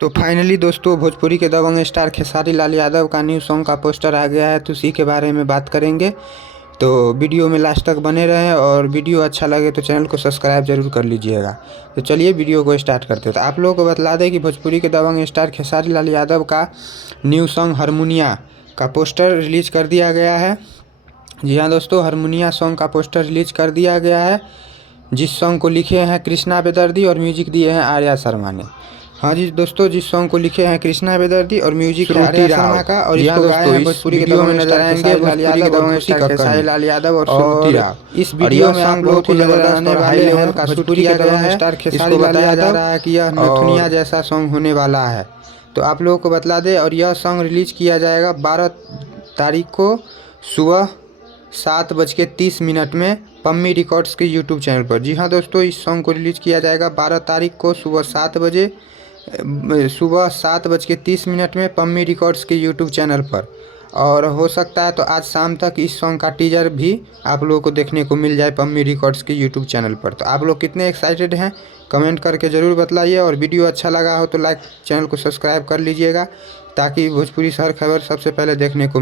तो फाइनली दोस्तों भोजपुरी के दबंग स्टार खेसारी लाल यादव का न्यू सॉन्ग का पोस्टर आ गया है, तो उसी के बारे में बात करेंगे। तो वीडियो में लास्ट तक बने रहें और वीडियो अच्छा लगे तो चैनल को सब्सक्राइब जरूर कर लीजिएगा। तो चलिए वीडियो को स्टार्ट करते हैं। तो आप लोगों को बतला दें कि भोजपुरी के दबंग स्टार खेसारी लाल यादव का न्यू सॉन्ग हारमोनिया का पोस्टर रिलीज कर दिया गया है। जी हाँ दोस्तों, हारमोनिया सॉन्ग का पोस्टर रिलीज कर दिया गया है, जिस सॉन्ग को लिखे हैं कृष्णा बेदर्दी और म्यूजिक दिए हैं आर्या शर्मा ने। हाँ जी दोस्तों, जिस सॉन्ग को लिखे हैं कृष्णा बेदर्दी और म्यूजिक है आर्या शर्मा का, और इसको गाए हैं भोजपुरी के दबंग स्टार खेसारी लाल यादव और खुशी कक्कर खेसारी लाल यादव और इस वीडियो में आप लोगों को नजर आने वाले हैं भोजपुरी के दबंग स्टार खेसारी लाल यादव। जा रहा है कि यह नथुनिया जैसा सॉन्ग होने वाला है। तो आप लोगों को बतला दें, और यह सॉन्ग रिलीज किया जाएगा 12 तारीख को सुबह 7:30 में पम्मी रिकॉर्ड्स के यूट्यूब चैनल पर। जी हाँ दोस्तों, इस सॉन्ग को रिलीज़ किया जाएगा 12 तारीख को सुबह 7:30 में पम्मी रिकॉर्ड्स के यूट्यूब चैनल पर। और हो सकता है तो आज शाम तक इस सॉन्ग का टीजर भी आप लोगों को देखने को मिल जाए पम्मी रिकॉर्ड्स के यूट्यूब चैनल पर। तो आप लोग कितने एक्साइटेड हैं कमेंट करके ज़रूर बतलाइए, और वीडियो अच्छा लगा हो तो लाइक चैनल को सब्सक्राइब कर लीजिएगा, ताकि भोजपुरी हर खबर सबसे पहले देखने को